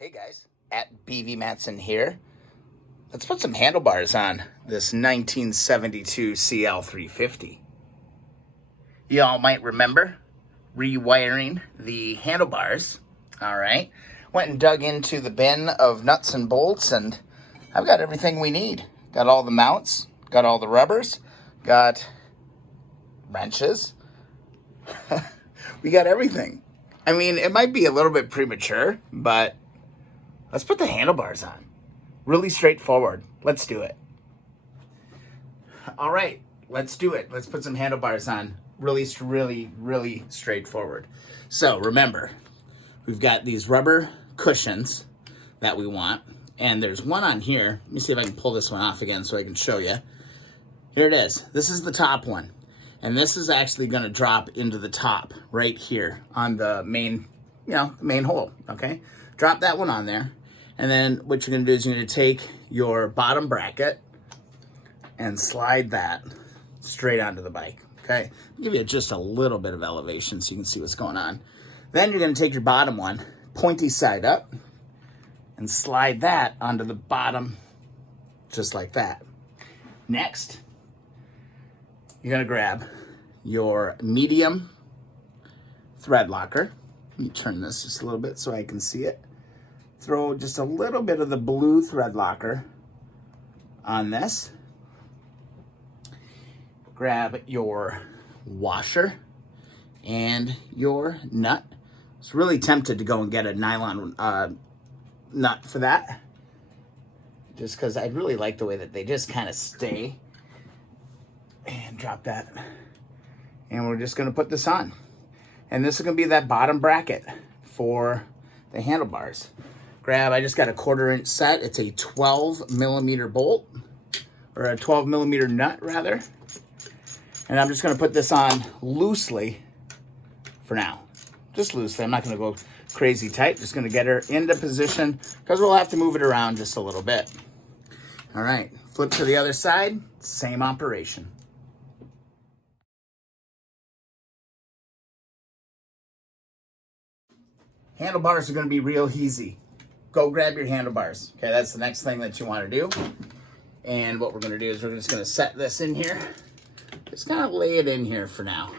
Hey guys, at BV Matson here. Let's put some handlebars on this 1972 CL350. Y'all might remember rewiring the handlebars. All right, went and dug into the bin of nuts and bolts, and I've got everything we need. Got all the mounts, got all the rubbers, got wrenches. We got everything. I mean, it might be a little bit premature, but let's put the handlebars on. Really straightforward. Let's do it. All right, let's do it. Let's put some handlebars on. Really straightforward. So remember, we've got these rubber cushions that we want. And there's one on here. Let me see if I can pull this one off again so I can show you. Here it is. This is the top one. And this is actually going to drop into the top right here on the main, the main hole, okay? Drop that one on there. And then what you're going to do is you're going to take your bottom bracket and slide that straight onto the bike, okay? I'll give you just a little bit of elevation so you can see what's going on. Then you're going to take your bottom one, pointy side up, and slide that onto the bottom just like that. Next, you're going to grab your medium thread locker. Let me turn this just a little bit so I can see it. Throw just a little bit of the blue thread locker on this. Grab your washer and your nut. I was really tempted to go and get a nylon nut for that, just because I really like the way that they just kind of stay. And drop that. And we're just going to put this on. And this is going to be that bottom bracket for the handlebars. I just got a 1/4 inch set. It's a 12 millimeter bolt, or a 12 millimeter nut rather. And I'm just going to put this on loosely for now. Just loosely. I'm not going to go crazy tight. Just going to get her into position because we'll have to move it around just a little bit. All right. Flip to the other side. Same operation. Handlebars are going to be real easy. Go grab your handlebars. Okay, that's the next thing that you want to do. And what we're going to do is we're just going to set this in here. Just kind of lay it in here for now.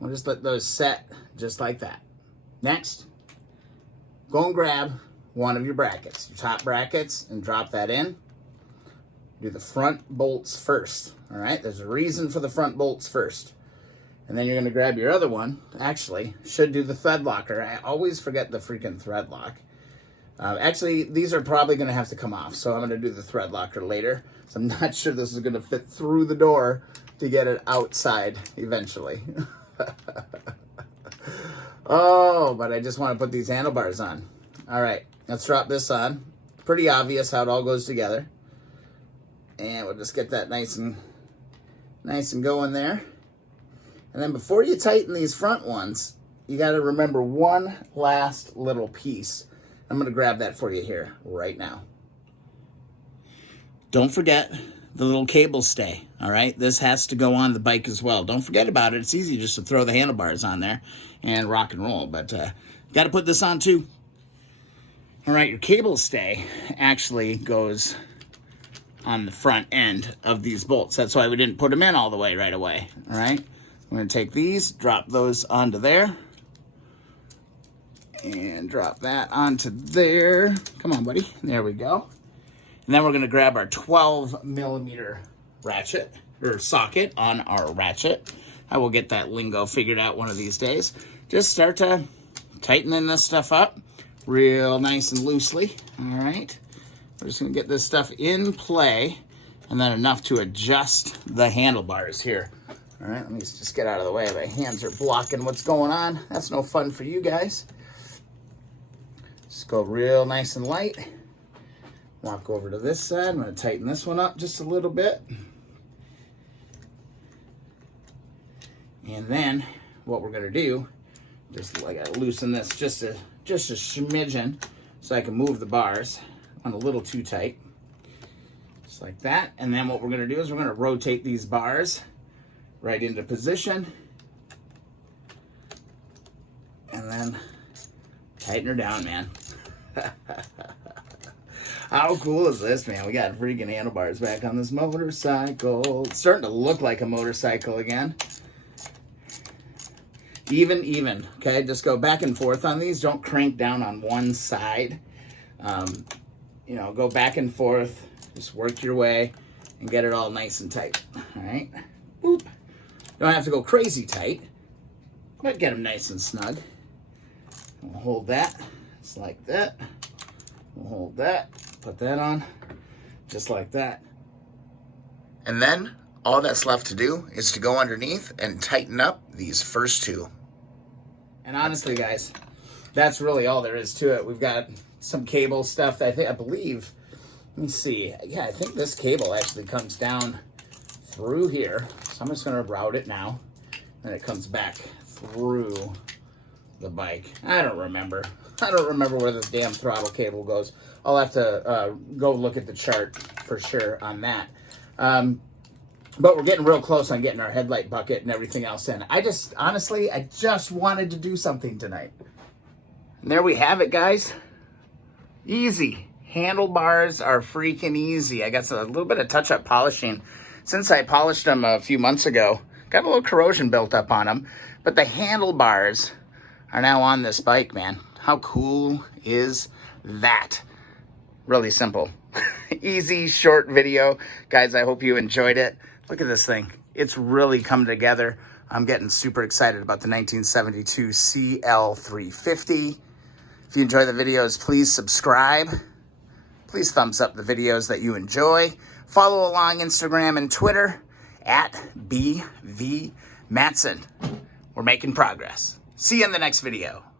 We'll just let those set just like that. Next, go and grab one of your brackets, your top brackets, and drop that in. Do the front bolts first. All right, there's a reason for the front bolts first. And then you're going to grab your other one. Actually, should do the thread locker. I always forget the freaking thread lock. Actually, these are probably going to have to come off. So I'm going to do the thread locker later. So I'm not sure this is going to fit through the door to get it outside eventually. Oh, but I just want to put these handlebars on. All right, let's drop this on. Pretty obvious how it all goes together. And we'll just get that nice and going there. And then before you tighten these front ones, you got to remember one last little piece. I'm going to grab that for you here right now. Don't forget the little cable stay, all right? This has to go on the bike as well. Don't forget about it. It's easy just to throw the handlebars on there and rock and roll, but got to put this on too. All right, your cable stay actually goes on the front end of these bolts. That's why we didn't put them in all the way right away, all right? I'm going to take these, drop those onto there, and drop that onto there. Come on, buddy. There we go. And then we're going to grab our 12 millimeter ratchet, or socket on our ratchet. I will get that lingo figured out one of these days. Just start to tightening this stuff up real nice and loosely. All right. We're just going to get this stuff in play, and then enough to adjust the handlebars here. All right, let me just get out of the way. My hands are blocking what's going on. That's no fun for you guys. Just go real nice and light. Walk over to this side. I'm going to tighten this one up just a little bit. And then what we're going to do, just like I loosen this just a smidgen so I can move the bars on a little too tight. Just like that. And then what we're going to do is we're going to rotate these bars right into position, and then tighten her down, man. How cool is this, man? We got freaking handlebars back on this motorcycle. It's starting to look like a motorcycle again. Even, okay? Just go back and forth on these. Don't crank down on one side. You know, go back and forth. Just work your way and get it all nice and tight, all right? Boop. Don't have to go crazy tight, but get them nice and snug. We'll hold that, just like that. We'll hold that, put that on, just like that. And then all that's left to do is to go underneath and tighten up these first two. And honestly, guys, that's really all there is to it. We've got some cable stuff that I believe, let me see. Yeah, I think this cable actually comes down through here. So I'm just gonna route it now. And it comes back through the bike. I don't remember where the damn throttle cable goes. I'll have to go look at the chart for sure on that. But we're getting real close on getting our headlight bucket and everything else in. Honestly, I just wanted to do something tonight. And there we have it, guys. Easy. Handlebars are freaking easy. I got a little bit of touch-up polishing. Since I polished them a few months ago, got a little corrosion built up on them. But the handlebars are now on this bike, man. How cool is that? Really simple. Easy, short video. Guys, I hope you enjoyed it. Look at this thing. It's really come together. I'm getting super excited about the 1972 CL350. If you enjoy the videos, please subscribe. Please thumbs up the videos that you enjoy. Follow along Instagram and Twitter at BV Matson. We're making progress. See you in the next video.